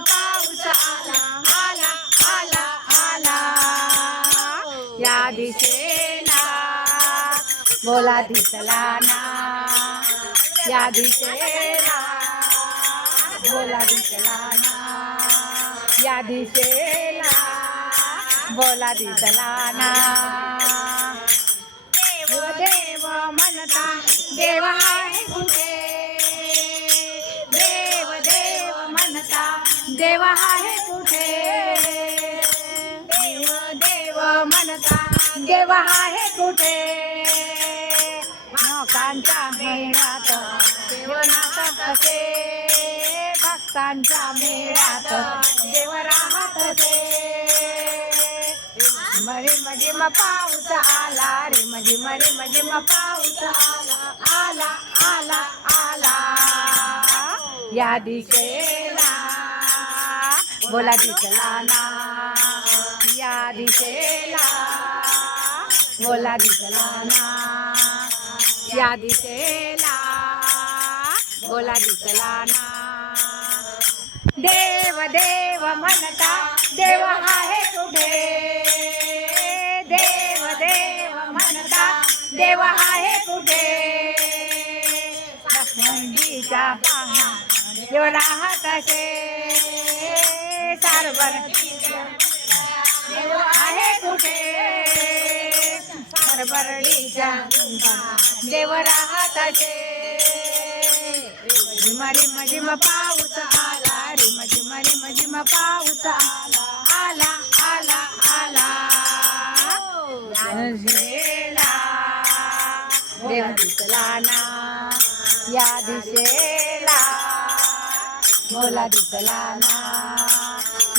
पाऊस आला आला आला आला. या दिशेला बोला दिसला ना. या दिशेला बोला दिसला ना. या दिशेला बोला दिसला ना. देव देव म्हणता देव आहे कुठे? देव आहे कुठे? देव देव म्हणता देव आहे कुठे? भक्तांच्या मेळात देवनाथ कसे भक्तांच्या मेळात देव राहत असे मरे मजे म पाऊस आला रे मजे मरे मजे म पाऊस आला आला आला आला. या दिशे बोला दिसला ना. या दिशेला बोला दिसला ना. या दिशेला बोला दिसला ना. देव देव म्हणता देव आहे कुठे? देव देव म्हणता देव आहे कुठे? लक्ष्मणजीचा पहा देव राहत असे. सारवर देव आहे कुठे? सरबरडीच्या देव राहत असे. रिम रिम रिम पाऊस आला. रिम रिम रिम रिम पाऊस आला. आला आला आला. दिसेला देव दिसला ना. या दिसेला बोला दिसला ना.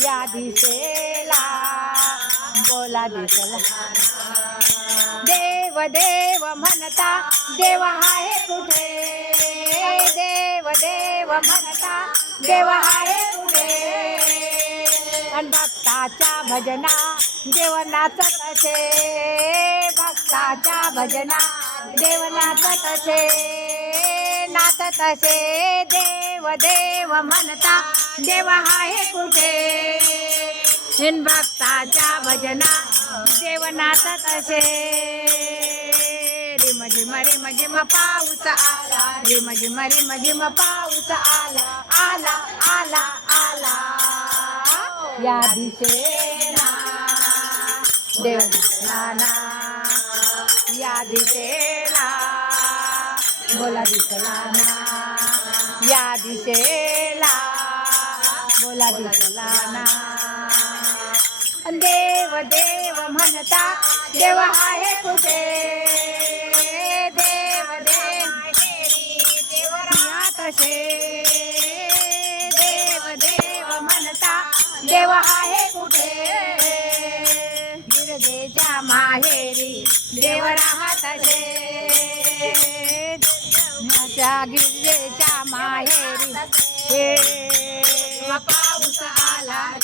या दिशेला बोला दिसला देव देव म्हणता देव आहे कुठे? देव देव म्हणता देव आहे कुठे? आणि भक्ताच्या भजना देव नाचत असे भक्ताच्या भजना देव नाचत असे तसे देव देव म्हणता देव आहे कुठे? हिन भक्ताच्या भजना देवनाथ तसे. असे रिम झिम रिम झिम पाऊस आला रिम झिम रिम झिम पाऊस आला आला आला आला. या दिशेला देव नाना या दिशेला बोला दिसला. ना या दिशेला. बोला दिसला. ना देव देव म्हणता देव आहे कुठे? देव देव तसे देव देव म्हणता देव आहे कुठे? च्या गिरजेच्या माहेरी. हे. पाऊस आला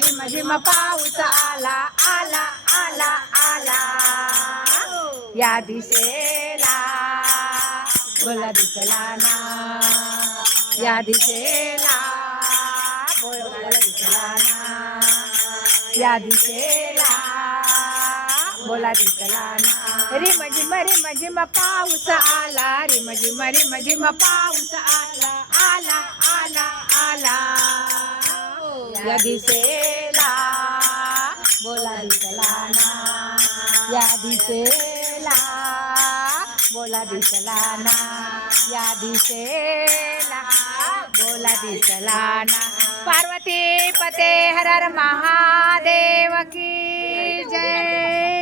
झिम झिम पाऊस आला आला आला आला. या दिशेला. बोला दिसला ना. या दिशेला. बोला दिसला ना. या दिशेला. बोला दिसला ना रिम झिम रिम झिम पाऊस आला. रिम झिम रिम झिम पाऊस आला. आला आला आला. या दिसेला. बोला दिसला ना या दिसेला. बोला दिसला ना या दिसेला. बोला दिसला ना पार्वती पते हर हर महादेव की जय.